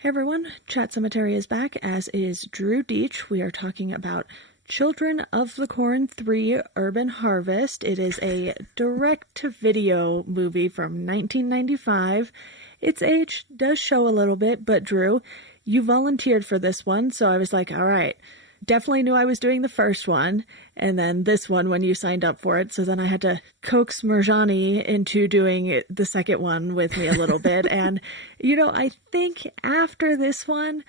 Hey everyone, Chat Sematary is back, as is Drew Deach. We are talking about Children of the Corn 3 Urban Harvest. It is a direct-to-video movie from 1995. Its age does show a little bit, but Drew, you volunteered for this one, so I was like, all right. Definitely knew I was doing the first one, and then this one when you signed up for it. So then I had to coax Marjani into doing the second one with me a little bit. And, I think after this one,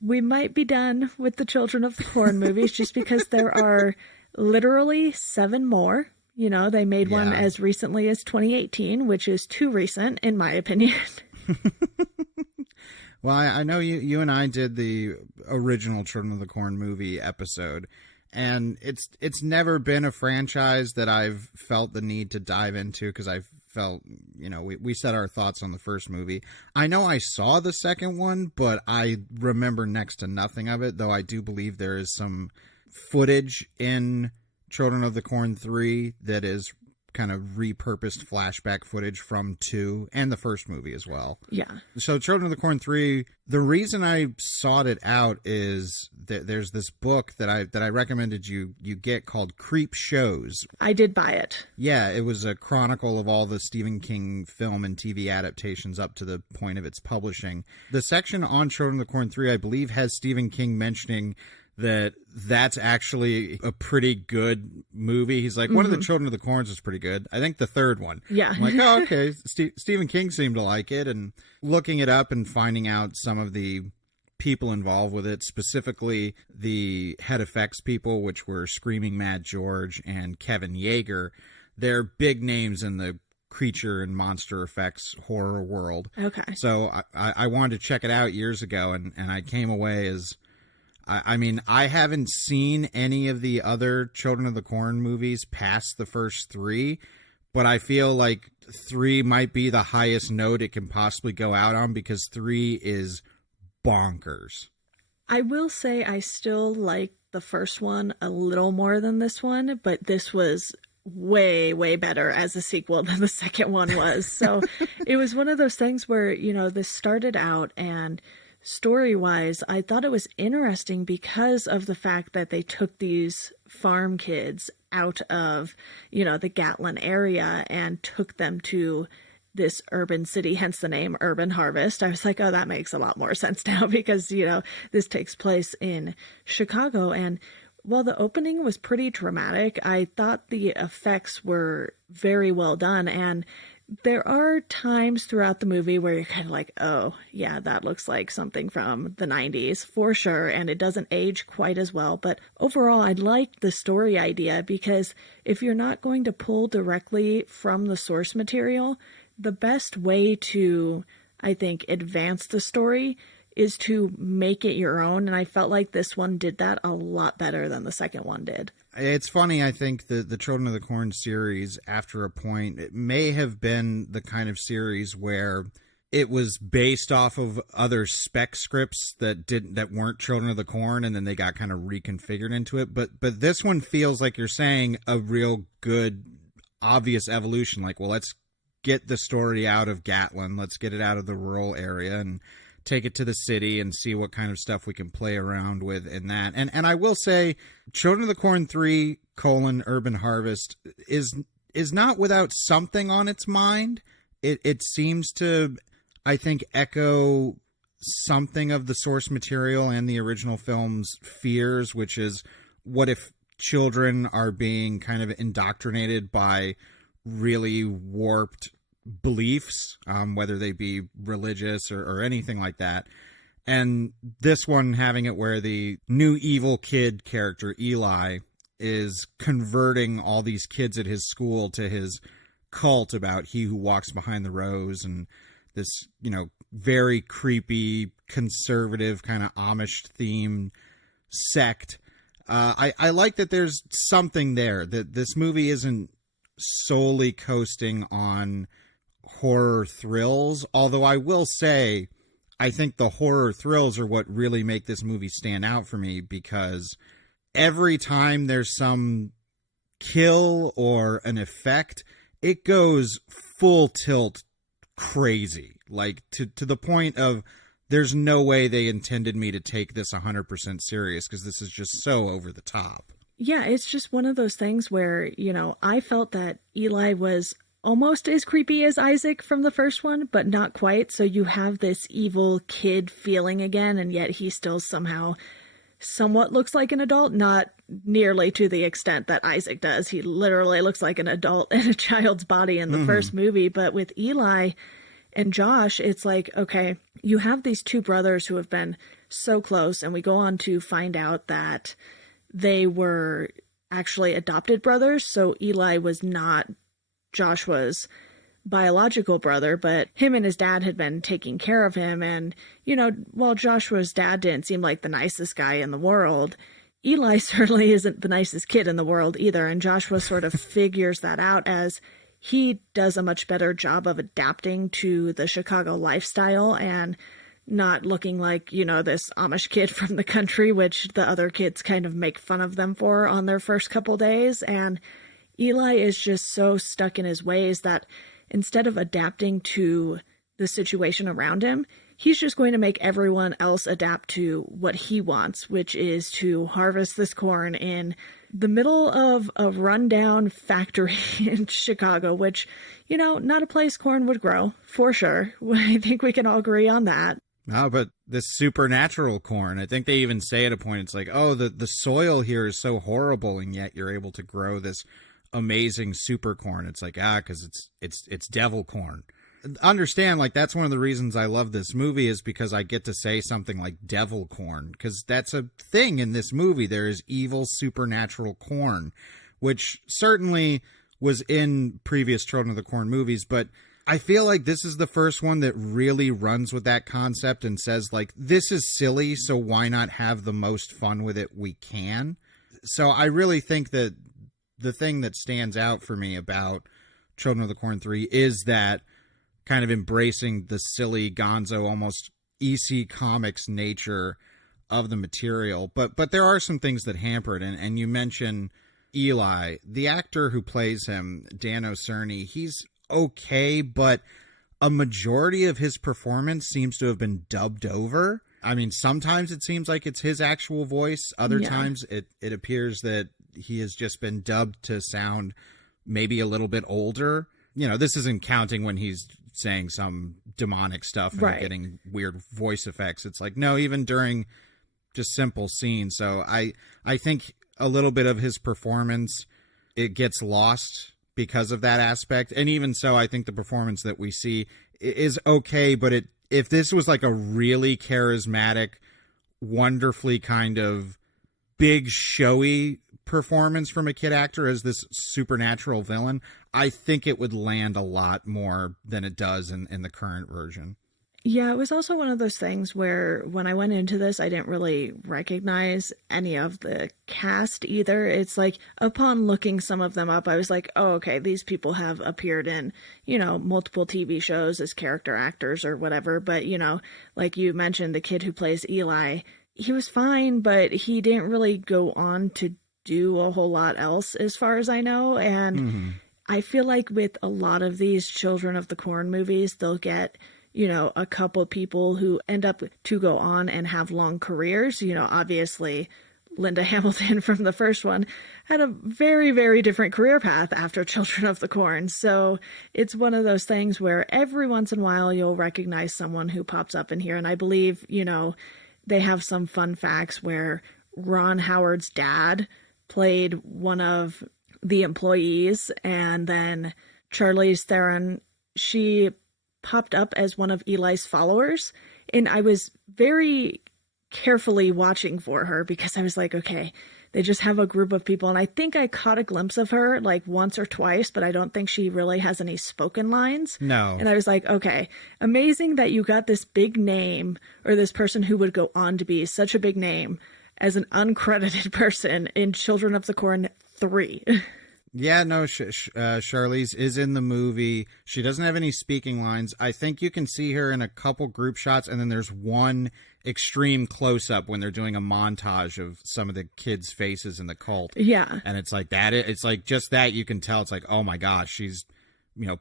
we might be done with the Children of the Corn movies just because there are literally 7 more. They made one as recently as 2018, which is too recent, in my opinion. Well, I know you and I did the original Children of the Corn movie episode, and it's never been a franchise that I've felt the need to dive into because I felt, we said our thoughts on the first movie. I know I saw the second one, but I remember next to nothing of it, though I do believe there is some footage in Children of the Corn 3 that is kind of repurposed flashback footage from 2 and the first movie as well. Yeah. So Children of the Corn 3, the reason I sought it out is that there's this book that I recommended you get called Creep Shows. I did buy it. Yeah, it was a chronicle of all the Stephen King film and TV adaptations up to the point of its publishing. The section on Children of the Corn 3, I believe, has Stephen King mentioning that's actually a pretty good movie. He's like, one of the Children of the Corns is pretty good. I think the third one. Yeah. I'm like, oh, okay. Stephen King seemed to like it. And looking it up and finding out some of the people involved with it, specifically the head effects people, which were Screaming Mad George and Kevin Yeager, they're big names in the creature and monster effects horror world. Okay. So I wanted to check it out years ago, and I came away as... I mean, I haven't seen any of the other Children of the Corn movies past the first 3, but I feel like 3 might be the highest note it can possibly go out on because 3 is bonkers. I will say I still like the first one a little more than this one, but this was way, way better as a sequel than the second one was. So it was one of those things where, this started out and... story-wise, I thought it was interesting because of the fact that they took these farm kids out of, the Gatlin area and took them to this urban city, hence the name Urban Harvest. I was like, oh, that makes a lot more sense now because, this takes place in Chicago. And while the opening was pretty dramatic, I thought the effects were very well done. And there are times throughout the movie where you're kind of like, oh, yeah, that looks like something from the 90s for sure, and it doesn't age quite as well. But overall, I liked the story idea because if you're not going to pull directly from the source material, the best way to, I think, advance the story is to make it your own, and I felt like this one did that a lot better than the second one did. It's funny, I think the Children of the Corn series, after a point, it may have been the kind of series where it was based off of other spec scripts that weren't Children of the Corn, and then they got kind of reconfigured into it. But this one feels like you're saying a real good, obvious evolution. Like, well, let's get the story out of Gatlin, let's get it out of the rural area, and take it to the city and see what kind of stuff we can play around with in that. And I will say, Children of the Corn 3, Urban Harvest is not without something on its mind. It seems to, I think, echo something of the source material and the original film's fears, which is, what if children are being kind of indoctrinated by really warped beliefs, whether they be religious or anything like that. And this one having it where the new evil kid character, Eli, is converting all these kids at his school to his cult about he who walks behind the rose, and this, very creepy, conservative kind of Amish themed sect. I like that there's something there, that this movie isn't solely coasting on horror thrills, although I will say I think the horror thrills are what really make this movie stand out for me, because every time there's some kill or an effect, it goes full tilt crazy, like to the point of there's no way they intended me to take this 100% serious because this is just so over the top. Yeah, it's just one of those things where, I felt that Eli was almost as creepy as Isaac from the first one, but not quite. So you have this evil kid feeling again, and yet he still somehow somewhat looks like an adult, not nearly to the extent that Isaac does. He literally looks like an adult in a child's body in the first movie. But with Eli and Josh, it's like, okay, you have these two brothers who have been so close, and we go on to find out that they were actually adopted brothers. So Eli was not Joshua's biological brother, but him and his dad had been taking care of him. And, while Joshua's dad didn't seem like the nicest guy in the world, Eli certainly isn't the nicest kid in the world either. And Joshua sort of figures that out as he does a much better job of adapting to the Chicago lifestyle and not looking like, this Amish kid from the country, which the other kids kind of make fun of them for on their first couple days. And Eli is just so stuck in his ways that instead of adapting to the situation around him, he's just going to make everyone else adapt to what he wants, which is to harvest this corn in the middle of a rundown factory in Chicago, which, not a place corn would grow, for sure. I think we can all agree on that. No, but this supernatural corn, I think they even say at a point, it's like, oh, the soil here is so horrible, and yet you're able to grow this amazing super corn. It's like, because it's devil corn. Understand, like, that's one of the reasons I love this movie is because I get to say something like devil corn, because that's a thing in this movie. There is evil supernatural corn, which certainly was in previous Children of the Corn movies, but I feel like this is the first one that really runs with that concept and says, like, this is silly, so why not have the most fun with it we can? So I really think that the thing that stands out for me about Children of the Corn 3 is that kind of embracing the silly gonzo, almost EC Comics nature of the material. But there are some things that hamper it. And you mentioned Eli. The actor who plays him, Dan O'Cerny, he's okay, but a majority of his performance seems to have been dubbed over. I mean, sometimes it seems like it's his actual voice. Other times it appears that he has just been dubbed to sound maybe a little bit older. This isn't counting when he's saying some demonic stuff and getting weird voice effects. It's like, no, even during just simple scenes. So I think a little bit of his performance, it gets lost because of that aspect. And even so, I think the performance that we see is okay, but if this was like a really charismatic, wonderfully kind of big showy performance from a kid actor as this supernatural villain, I think it would land a lot more than it does in the current version. Yeah, it was also one of those things where when I went into this, I didn't really recognize any of the cast either. It's like upon looking some of them up, I was like, oh, okay, these people have appeared in, multiple TV shows as character actors or whatever. But, like you mentioned, the kid who plays Eli, he was fine, but he didn't really go on to do a whole lot else as far as I know. And I feel like with a lot of these Children of the Corn movies, they'll get a couple people who end up to go on and have long careers. Obviously, Linda Hamilton from the first one had a very, very different career path after Children of the Corn. So it's one of those things where every once in a while you'll recognize someone who pops up in here. And I believe, they have some fun facts where Ron Howard's dad played one of the employees, and then Charlize Theron, she popped up as one of Eli's followers, and I was very carefully watching for her because I was like, okay, they just have a group of people, and I think I caught a glimpse of her like once or twice, but I don't think she really has any spoken lines. No. And I was like, okay, amazing that you got this big name, or this person who would go on to be such a big name, as an uncredited person in Children of the Corn 3. Yeah, no, Charlize is in the movie. She doesn't have any speaking lines. I think you can see her in a couple group shots, and then there's one extreme close-up when they're doing a montage of some of the kids' faces in the cult. Yeah. And it's like that. It's like just that you can tell. It's like, oh my gosh, she's,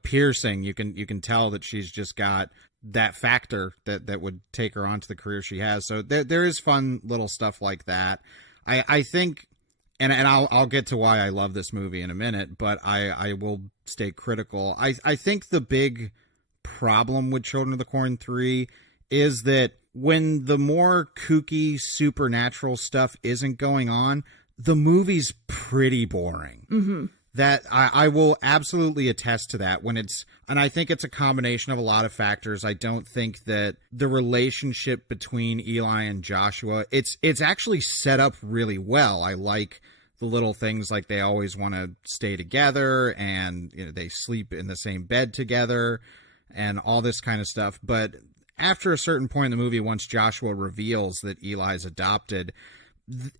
piercing. You can tell that she's just got that factor that would take her onto the career she has. So there is fun little stuff like that. I think, and I'll get to why I love this movie in a minute, but I will stay critical. I think the big problem with Children of the Corn 3 is that when the more kooky supernatural stuff isn't going on, the movie's pretty boring. Mm-hmm. That I will absolutely attest to that when it's, and I think it's a combination of a lot of factors. I don't think that the relationship between Eli and Joshua, it's actually set up really well. I like the little things like they always want to stay together and, you know, they sleep in the same bed together and all this kind of stuff. But after a certain point in the movie, once Joshua reveals that Eli's adopted,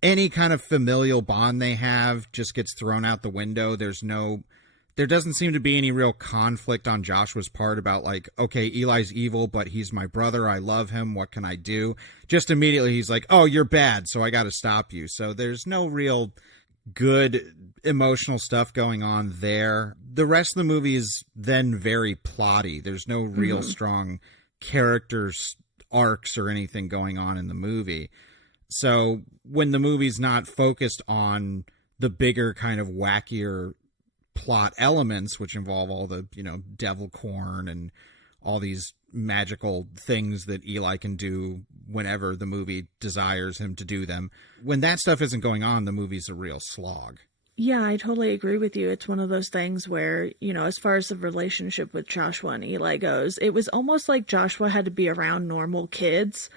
any kind of familial bond they have just gets thrown out the window. There doesn't seem to be any real conflict on Joshua's part about like, okay, Eli's evil, but he's my brother. I love him. What can I do? Just immediately he's like, oh, you're bad, so I got to stop you. So there's no real good emotional stuff going on there. The rest of the movie is then very plotty. There's no real strong characters arcs or anything going on in the movie. So when the movie's not focused on the bigger kind of wackier plot elements, which involve all the, you know, devil corn and all these magical things that Eli can do whenever the movie desires him to do them, when that stuff isn't going on, the movie's a real slog. Yeah, I totally agree with you. It's one of those things where, you know, as far as the relationship with Joshua and Eli goes, it was almost like Joshua had to be around normal kids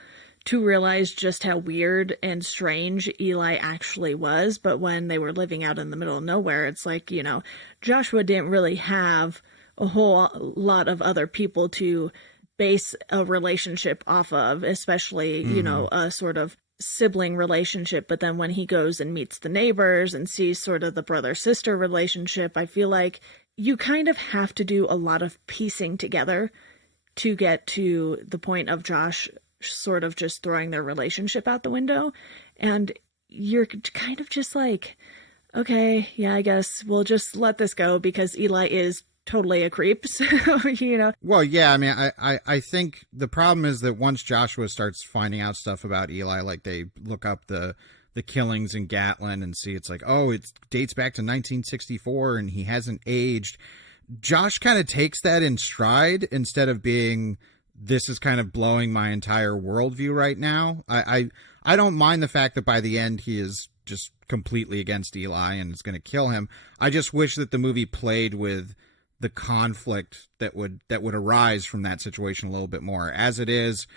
to realize just how weird and strange Eli actually was. But when they were living out in the middle of nowhere, it's like, you know, Joshua didn't really have a whole lot of other people to base a relationship off of, especially, you know, a sort of sibling relationship. But then when he goes and meets the neighbors and sees sort of the brother-sister relationship, I feel like you kind of have to do a lot of piecing together to get to the point of Josh sort of just throwing their relationship out the window. And you're kind of just like, okay, yeah, I guess we'll just let this go because Eli is totally a creep. So, you know. Well, yeah, I mean, I think the problem is that once Joshua starts finding out stuff about Eli, like they look up the killings in Gatlin and see it's like, oh, it dates back to 1964 and he hasn't aged. Josh kind of takes that in stride instead of being, this is kind of blowing my entire worldview right now. I don't mind the fact that by the end he is just completely against Eli and is going to kill him. I just wish that the movie played with the conflict that would arise from that situation a little bit more. As it is,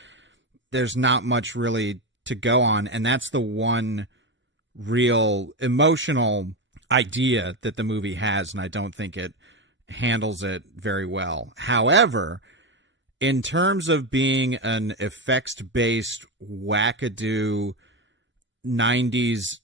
there's not much really to go on, and that's the one real emotional idea that the movie has, and I don't think it handles it very well. However, in terms of being an effects-based wackadoo 90s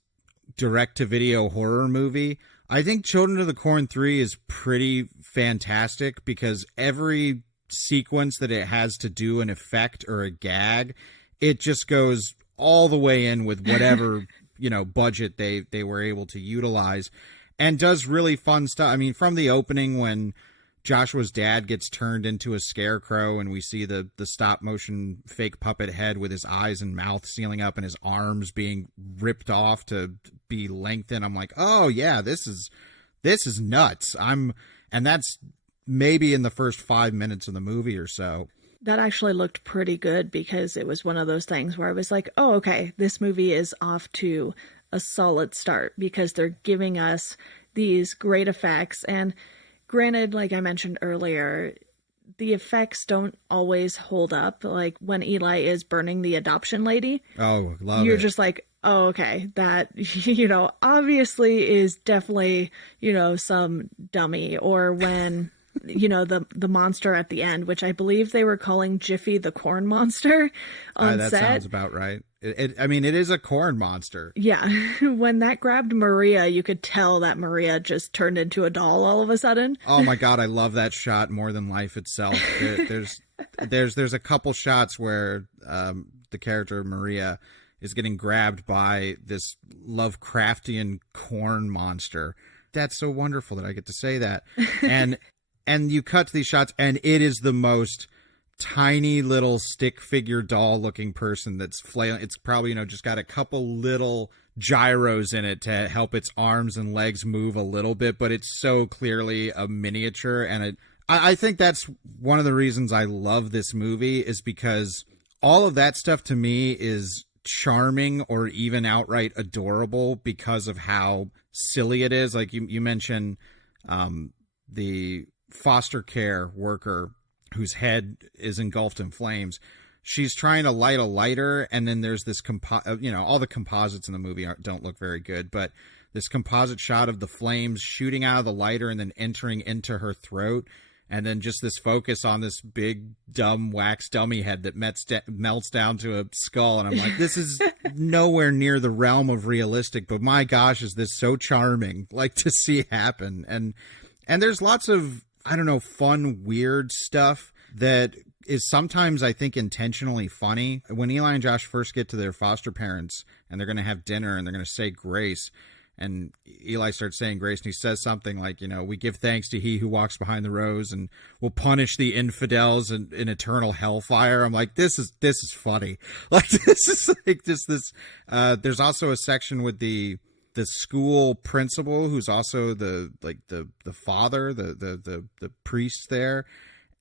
direct-to-video horror movie, I think Children of the Corn 3 is pretty fantastic because every sequence that it has to do an effect or a gag, it just goes all the way in with whatever, you know, budget they were able to utilize and does really fun stuff. I mean, from the opening when Joshua's dad gets turned into a scarecrow and we see the stop motion fake puppet head with his eyes and mouth sealing up and his arms being ripped off to be lengthened. I'm like, oh yeah, this is nuts. And that's maybe in the first 5 minutes of the movie or so. That actually looked pretty good because it was one of those things where I was like, oh, okay, this movie is off to a solid start because they're giving us these great effects. And granted, like I mentioned earlier, the effects don't always hold up. Like when Eli is burning the adoption lady. Oh, love You're it. just like, oh, okay, that, you know, obviously is definitely, you know, some dummy. Or when, you know, the monster at the end, which I believe they were calling Jiffy the corn monster on that set. sounds about right. I mean, it is a corn monster. Yeah. When that grabbed Maria, you could tell that Maria just turned into a doll all of a sudden. Oh my God, I love that shot more than life itself. There's a couple shots where the character Maria is getting grabbed by this Lovecraftian corn monster. That's so wonderful that I get to say that. And you cut to these shots and it is the most tiny little stick figure doll looking person that's flailing. It's probably, just got a couple little gyros in it to help its arms and legs move a little bit, but it's so clearly a miniature. And I think that's one of the reasons I love this movie, is because all of that stuff to me is charming or even outright adorable because of how silly it is. Like you mentioned, the foster care worker whose head is engulfed in flames. She's trying to light a lighter, and then there's this all the composites in the movie don't look very good, but this composite shot of the flames shooting out of the lighter and then entering into her throat, and then just this focus on this big dumb wax dummy head that melts down to a skull. And I'm like, this is nowhere near the realm of realistic, but my gosh, is this so charming, like, to see happen. And there's lots of, I don't know, fun, weird stuff that is sometimes, I think, intentionally funny. When Eli and Josh first get to their foster parents and they're going to have dinner and they're going to say grace, and Eli starts saying grace, and he says something like, we give thanks to he who walks behind the rows and will punish the infidels in eternal hellfire. I'm like, this is funny. Like, this is like just this. There's also a section with the school principal, who's also the father, the priest there.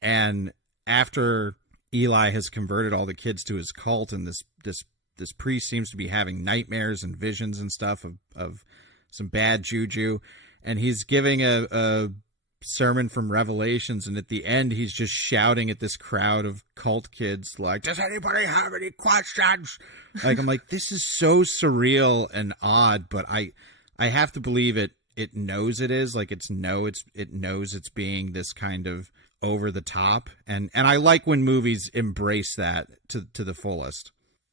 And after Eli has converted all the kids to his cult, and this priest seems to be having nightmares and visions and stuff of some bad juju, and he's giving a sermon from Revelations, and at the end he's just shouting at this crowd of cult kids like, does anybody have any questions? Like, I'm like, this is so surreal and odd, but I have to believe it knows it is, like, it knows it's being this kind of over the top, and I like when movies embrace that to the fullest.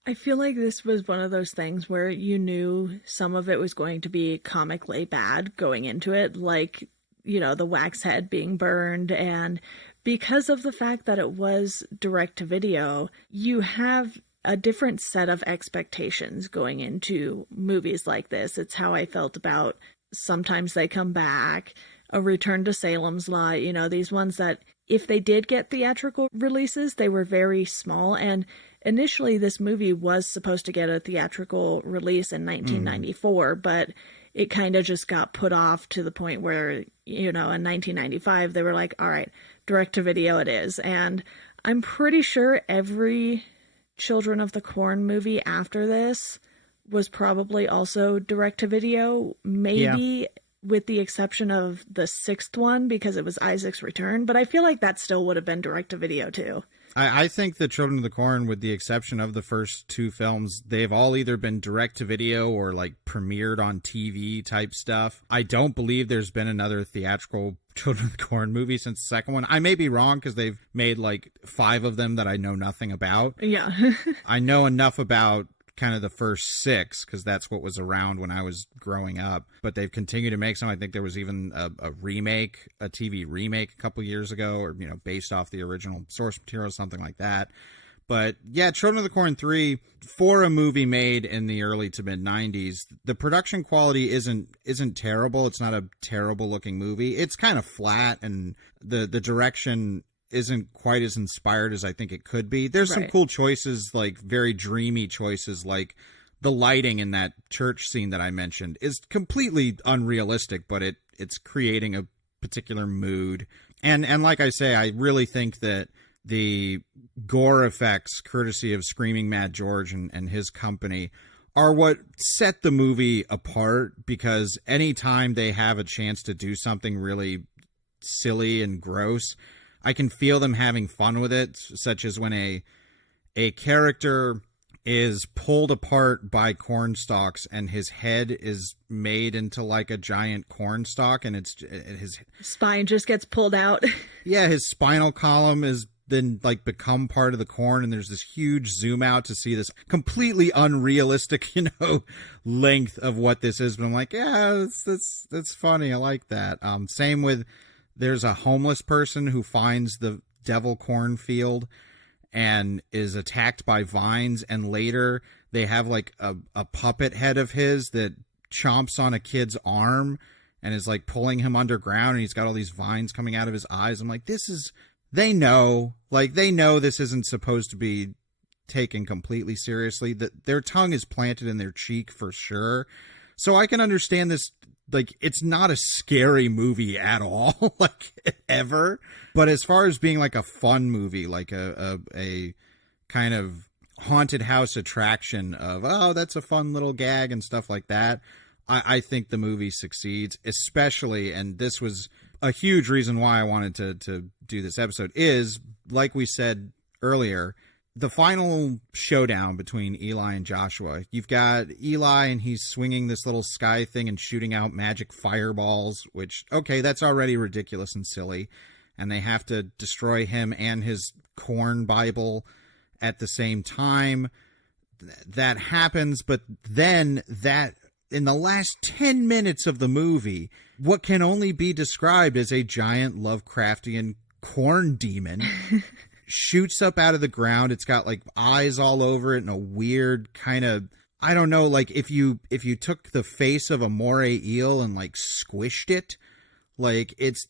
I feel like this was one of those things where you knew some of it was going to be comically bad going into it, like, the wax head being burned. And because of the fact that it was direct to video, you have a different set of expectations going into movies like this. It's how I felt about Sometimes They Come Back, A Return to Salem's Lot, these ones that if they did get theatrical releases, they were very small. And initially, this movie was supposed to get a theatrical release in 1994, but it kind of just got put off to the point where, in 1995, they were like, all right, direct to video it is. And I'm pretty sure every Children of the Corn movie after this was probably also direct to video, maybe with the exception of the sixth one because it was Isaac's Return. But I feel like that still would have been direct to video too. I think the Children of the Corn, with the exception of the first two films, they've all either been direct to video or like premiered on TV type stuff. I don't believe there's been another theatrical Children of the Corn movie since the second one. I may be wrong because they've made like 5 of them that I know nothing about. Yeah. I know enough about kind of the first 6 because that's what was around when I was growing up, but they've continued to make some. I think there was even a TV remake a couple years ago, or based off the original source material, something like that. But yeah, Children of the Corn 3, for a movie made in the early to mid 90s, the production quality isn't terrible. It's not a terrible looking movie. It's kind of flat, and the direction isn't quite as inspired as I think it could be. There's some cool choices, like very dreamy choices, like the lighting in that church scene that I mentioned is completely unrealistic, but it's creating a particular mood. And like I say, I really think that the gore effects, courtesy of Screaming Mad George and his company, are what set the movie apart, because anytime they have a chance to do something really silly and gross, I can feel them having fun with it, such as when a character is pulled apart by corn stalks and his head is made into like a giant corn stalk, and his spine just gets pulled out. Yeah, his spinal column is then like become part of the corn, and there's this huge zoom out to see this completely unrealistic, length of what this is. But I'm like, yeah, that's funny. I like that. Same with, there's a homeless person who finds the devil cornfield and is attacked by vines, and later they have like a puppet head of his that chomps on a kid's arm and is like pulling him underground, and he's got all these vines coming out of his eyes. I'm like, this is they know, this isn't supposed to be taken completely seriously, that their tongue is planted in their cheek for sure. So I can understand this. Like, it's not a scary movie at all, like, ever. But as far as being like a fun movie, like a kind of haunted house attraction of, oh, that's a fun little gag and stuff like that, I think the movie succeeds, especially, and this was a huge reason why I wanted to do this episode, is, like we said earlier, the final showdown between Eli and Joshua. You've got Eli, and he's swinging this little sky thing and shooting out magic fireballs, which, okay, that's already ridiculous and silly. And they have to destroy him and his corn Bible at the same time. That happens, but then in the last 10 minutes of the movie, what can only be described as a giant Lovecraftian corn demon shoots up out of the ground. It's got like eyes all over it and a weird kind of, I don't know, like if you took the face of a moray eel and like squished it, like it's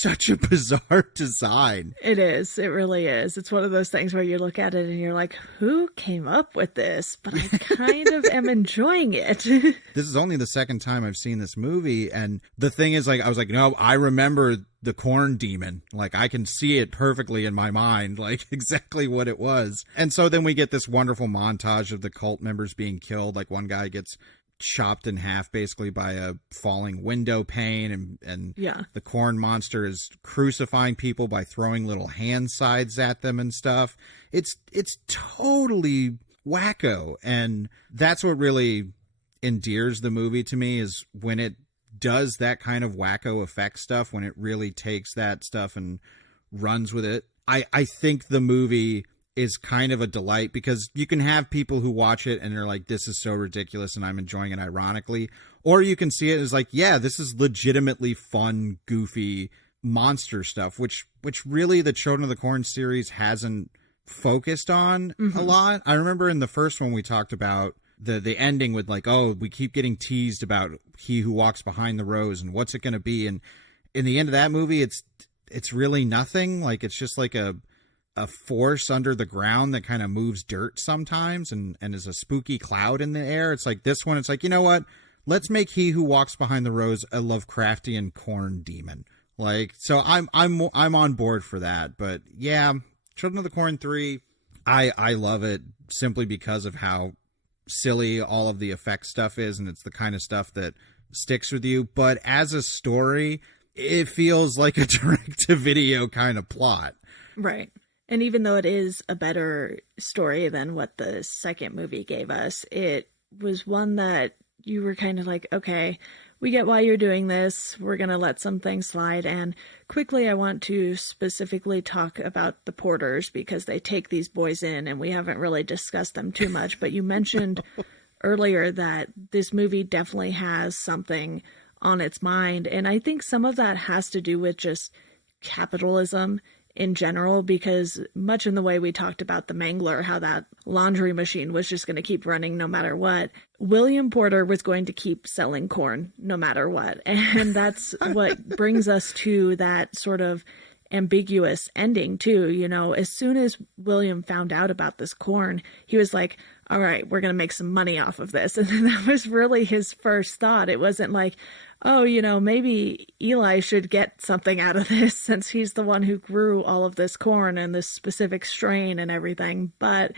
such a bizarre design. It is. It really is. It's one of those things where you look at it and you're like, who came up with this? But I kind of am enjoying it. This is only the second time I've seen this movie. And the thing is, like, I was like, no, I remember the corn demon. Like, I can see it perfectly in my mind, like exactly what it was. And so then we get this wonderful montage of the cult members being killed. Like, one guy gets chopped in half basically by a falling window pane, and yeah, the corn monster is crucifying people by throwing little hand sides at them and stuff. It's totally wacko, and that's what really endears the movie to me, is when it does that kind of wacko effect stuff, when it really takes that stuff and runs with it. I think the movie is kind of a delight, because you can have people who watch it and they're like, this is so ridiculous and I'm enjoying it ironically. Or you can see it as like, yeah, this is legitimately fun, goofy monster stuff, which really the Children of the Corn series hasn't focused on a lot. I remember in the first one we talked about the ending with like, oh, we keep getting teased about He Who Walks Behind the Rose and what's it going to be. And in the end of that movie, it's really nothing. Like, it's just like a force under the ground that kind of moves dirt sometimes and is a spooky cloud in the air. It's like this one, it's like, you know what? Let's make He Who Walks Behind the Rose a Lovecraftian corn demon. Like, so I'm on board for that. But yeah, Children of the Corn 3, I love it simply because of how silly all of the effect stuff is, and it's the kind of stuff that sticks with you. But as a story, it feels like a direct-to-video kind of plot. Right. And even though it is a better story than what the second movie gave us, it was one that you were kind of like, okay, we get why you're doing this. We're going to let some things slide. And quickly, I want to specifically talk about the Porters, because they take these boys in and we haven't really discussed them too much. But you mentioned earlier that this movie definitely has something on its mind. And I think some of that has to do with just capitalism in general, because much in the way we talked about the Mangler, how that laundry machine was just going to keep running no matter what, William Porter was going to keep selling corn no matter what. And that's what brings us to that sort of ambiguous ending too. You know, as soon as William found out about this corn, he was like, all right, we're going to make some money off of this. And that was really his first thought. It wasn't like, oh, you know, maybe Eli should get something out of this since he's the one who grew all of this corn and this specific strain and everything. But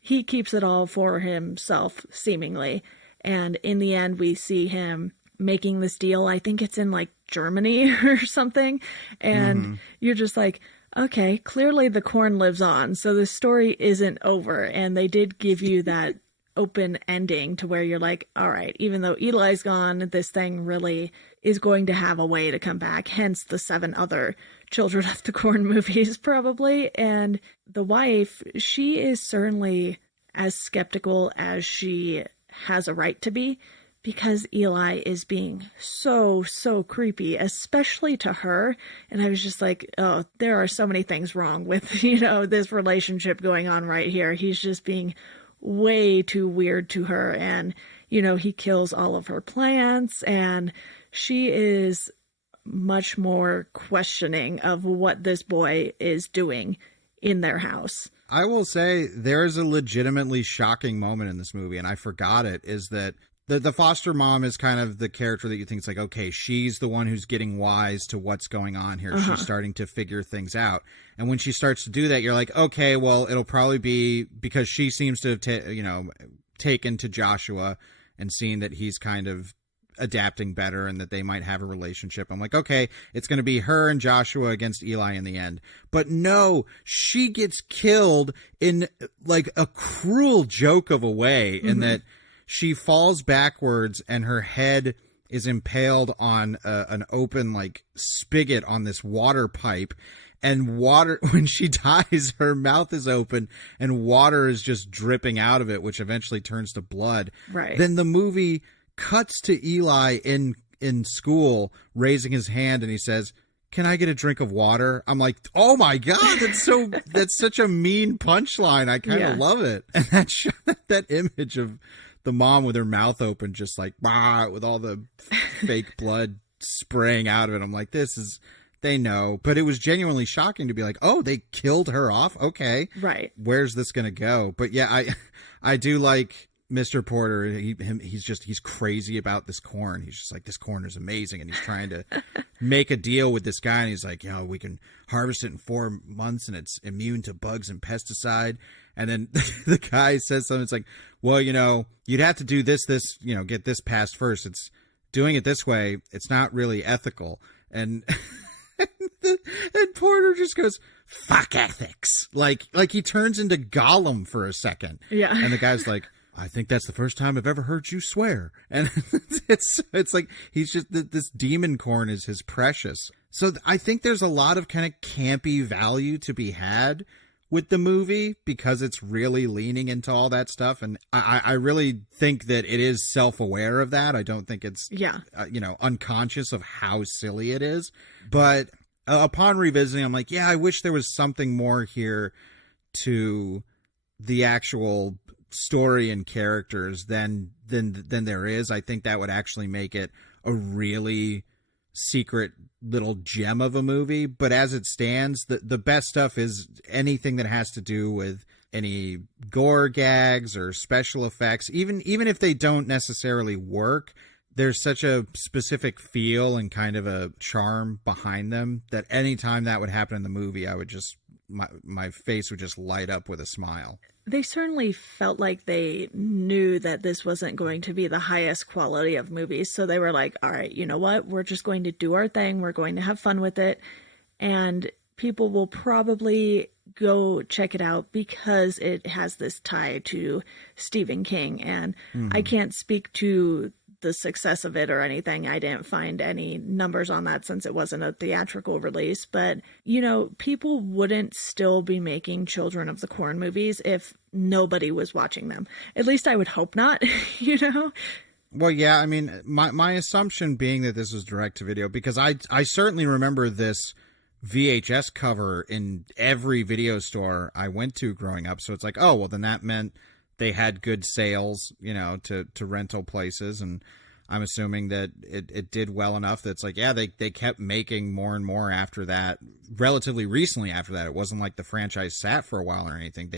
he keeps it all for himself, seemingly. And in the end, we see him making this deal. I think it's in like Germany or something. And you're just like, okay, clearly the corn lives on. So the story isn't over. And they did give you that open ending to where you're like, all right, even though Eli's gone, this thing really is going to have a way to come back. Hence the 7 other Children of the Corn movies, probably. And the wife, she is certainly as skeptical as she has a right to be, because Eli is being so creepy, especially to her. And I was just like, oh, there are so many things wrong with, you know, this relationship going on right here. He's just being way too weird to her. And, you know, he kills all of her plants, and she is much more questioning of what this boy is doing in their house. I will say there is a legitimately shocking moment in this movie, and I forgot it, is that the foster mom is kind of the character that you think is like, okay, she's the one who's getting wise to what's going on here. She's starting to figure things out. And when she starts to do that, you're like, okay, well, it'll probably be because she seems to have, taken to Joshua and seen that he's kind of adapting better and that they might have a relationship. I'm like, okay, it's going to be her and Joshua against Eli in the end. But no, she gets killed in like a cruel joke of a way, in that she falls backwards and her head is impaled on an open like spigot on this water pipe. And water, when she dies, her mouth is open and water is just dripping out of it, which eventually turns to blood. Right. Then the movie cuts to Eli in school raising his hand, and he says, "Can I get a drink of water?" I'm like, oh my God, that's such a mean punchline. I kind of love it. And that image of the mom with her mouth open, just like, with all the fake blood spraying out of it. I'm like, they know. But it was genuinely shocking to be like, oh, they killed her off? Okay. Right. Where's this going to go? But yeah, I do like Mr. Porter. He's crazy about this corn. He's just like, this corn is amazing. And he's trying to make a deal with this guy. And he's like, we can harvest it in 4 months and it's immune to bugs and pesticide. And then the guy says something. It's like, well, you'd have to do this, get this passed first. It's doing it this way. It's not really ethical. And and Porter just goes, fuck ethics. Like he turns into Gollum for a second. Yeah. And the guy's like, I think that's the first time I've ever heard you swear. And it's like, he's just, this demon corn is his precious. So I think there's a lot of kind of campy value to be had with the movie because it's really leaning into all that stuff. And I really think that it is self-aware of that. I don't think it's, unconscious of how silly it is. But upon revisiting, I'm like, yeah, I wish there was something more here to the actual story and characters than there is. I think that would actually make it a really secret little gem of a movie. But as it stands, the best stuff is anything that has to do with any gore gags or special effects. Even if they don't necessarily work, there's such a specific feel and kind of a charm behind them that anytime that would happen in the movie, I would just, my face would just light up with a smile. They certainly felt like they knew that this wasn't going to be the highest quality of movies. So they were like, all right, you know what? We're just going to do our thing. We're going to have fun with it. And people will probably go check it out because it has this tie to Stephen King. And I can't speak to the success of it or anything. I didn't find any numbers on that since it wasn't a theatrical release. But, people wouldn't still be making Children of the Corn movies if nobody was watching them. At least I would hope not, Well, yeah, I mean, my assumption being that this was direct to video, because I certainly remember this VHS cover in every video store I went to growing up. So it's like, oh, well, then that meant they had good sales, to rental places. And I'm assuming that it did well enough that it's like, yeah, they kept making more and more after that, relatively recently after that. It wasn't like the franchise sat for a while or anything.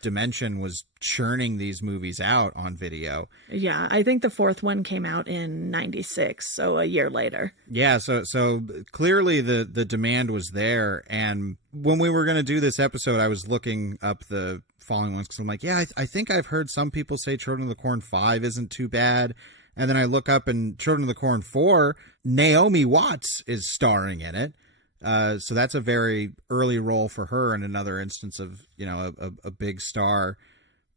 Dimension was churning these movies out on video. Yeah, I think the fourth one came out in 96, so a year later. Yeah, so clearly the demand was there. And when we were going to do this episode, I was looking up the following ones because I'm like, yeah, I think I've heard some people say Children of the Corn 5 isn't too bad. And then I look up and Children of the Corn 4, Naomi Watts is starring in it. So that's a very early role for her, and another instance of, a big star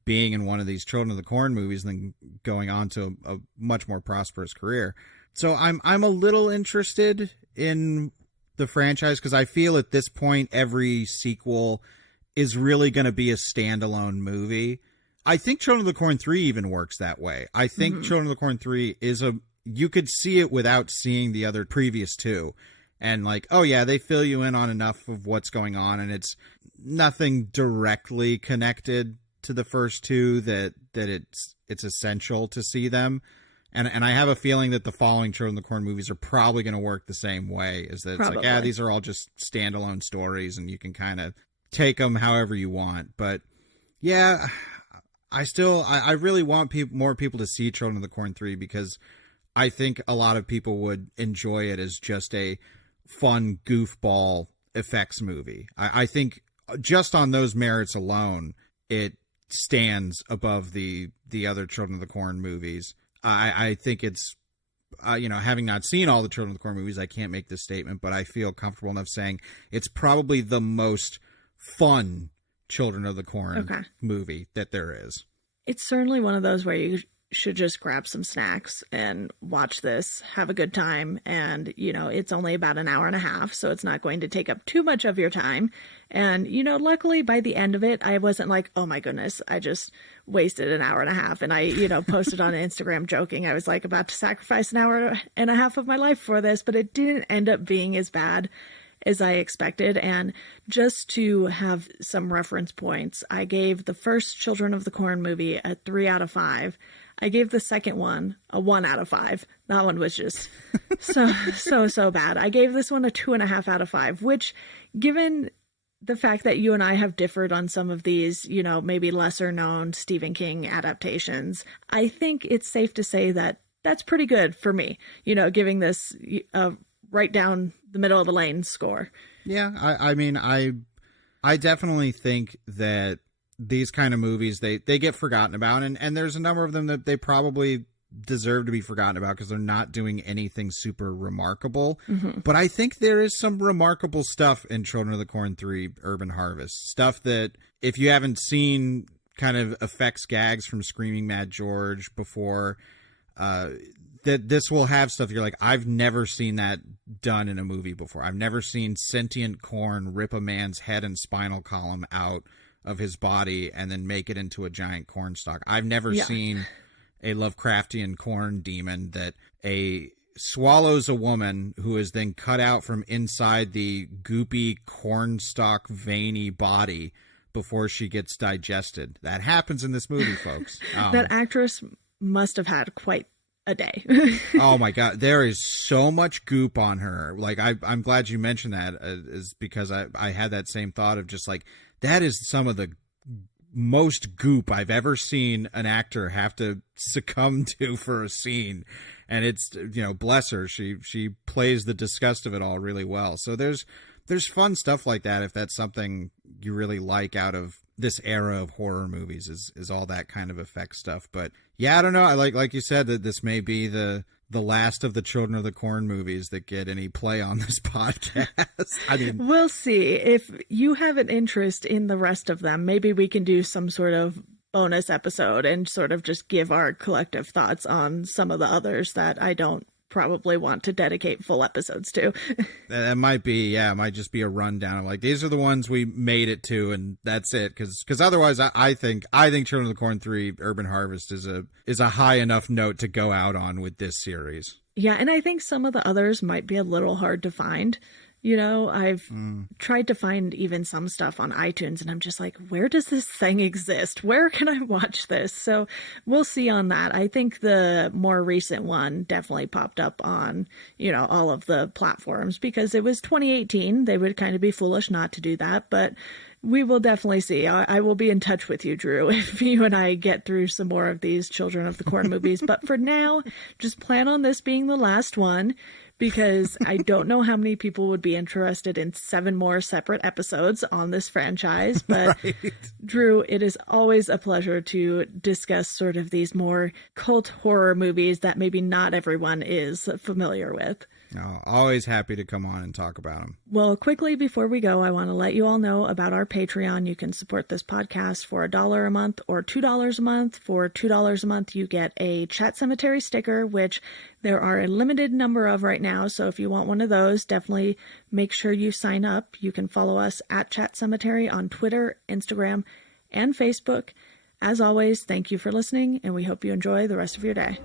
being in one of these Children of the Corn movies and then going on to a much more prosperous career. So I'm a little interested in the franchise because I feel at this point every sequel is really going to be a standalone movie. I think Children of the Corn 3 even works that way. I think Children of the Corn 3 you could see it without seeing the other previous two. And like, oh yeah, they fill you in on enough of what's going on, and it's nothing directly connected to the first two that it's essential to see them. And I have a feeling that the following Children of the Corn movies are probably going to work the same way. Is that it's Probably. like, yeah, these are all just standalone stories, and you can kind of take them however you want. But yeah, I really want more people to see Children of the Corn 3, because I think a lot of people would enjoy it as just a fun goofball effects movie. I think just on those merits alone, it stands above the other Children of the Corn movies. I think it's, having not seen all the Children of the Corn movies, I can't make this statement, but I feel comfortable enough saying it's probably the most fun Children of the Corn movie that there is. It's certainly one of those where you should just grab some snacks and watch this, have a good time. And, it's only about an hour and a half, so it's not going to take up too much of your time. And, luckily by the end of it, I wasn't like, oh my goodness, I just wasted an hour and a half. And I, posted on Instagram joking, I was like about to sacrifice an hour and a half of my life for this, but it didn't end up being as bad as I expected. And just to have some reference points, I gave the first Children of the Corn movie a 3 out of 5. I gave the second one a 1 out of 5. That one was just so bad. I gave this one a 2.5 out of 5, which, given the fact that you and I have differed on some of these, maybe lesser known Stephen King adaptations, I think it's safe to say that that's pretty good for me, giving this right down the middle of the lane score. Yeah, I definitely think that these kind of movies, they get forgotten about, and there's a number of them that they probably deserve to be forgotten about because they're not doing anything super remarkable. Mm-hmm. But I think there is some remarkable stuff in Children of the Corn 3 Urban Harvest. Stuff that if you haven't seen kind of effects gags from Screaming Mad George before, that this will have stuff you're like, I've never seen that done in a movie before. I've never seen sentient corn rip a man's head and spinal column out of his body and then make it into a giant corn stalk. I've never seen a Lovecraftian corn demon that swallows a woman who is then cut out from inside the goopy corn stalk veiny body before she gets digested. That happens in this movie, folks. That actress must have had quite a day. Oh my God. There is so much goop on her. Like, I'm glad you mentioned that, is because I had that same thought of just like, that is some of the most goop I've ever seen an actor have to succumb to for a scene. And it's, bless her. She plays the disgust of it all really well. So there's fun stuff like that. If that's something you really like out of this era of horror movies, is all that kind of effect stuff. But yeah, I don't know. I like you said, that this may be the last of the Children of the Corn movies that get any play on this podcast. I mean, we'll see. If you have an interest in the rest of them, maybe we can do some sort of bonus episode and sort of just give our collective thoughts on some of the others that I don't probably want to dedicate full episodes to. That might be, it might just be a rundown of like, these are the ones we made it to, and that's it. Because otherwise, I think Children of the Corn 3 Urban Harvest is a high enough note to go out on with this series. Yeah, and I think some of the others might be a little hard to find. I've tried to find even some stuff on iTunes, and I'm just like, where does this thing exist? Where can I watch this? So we'll see on that. I think the more recent one definitely popped up on, all of the platforms because it was 2018. They would kind of be foolish not to do that, but we will definitely see. I will be in touch with you, Drew, if you and I get through some more of these Children of the Corn movies. But for now, just plan on this being the last one, because I don't know how many people would be interested in 7 more separate episodes on this franchise. But right. Drew, it is always a pleasure to discuss sort of these more cult horror movies that maybe not everyone is familiar with. No, always happy to come on and talk about them. Well, quickly before we go, I want to let you all know about our Patreon. You can support this podcast for $1 a month or $2 a month. For $2 a month, you get a Chat Sematary sticker, which there are a limited number of right now. So if you want one of those, definitely make sure you sign up. You can follow us at Chat Sematary on Twitter, Instagram, and Facebook. As always, thank you for listening, and we hope you enjoy the rest of your day.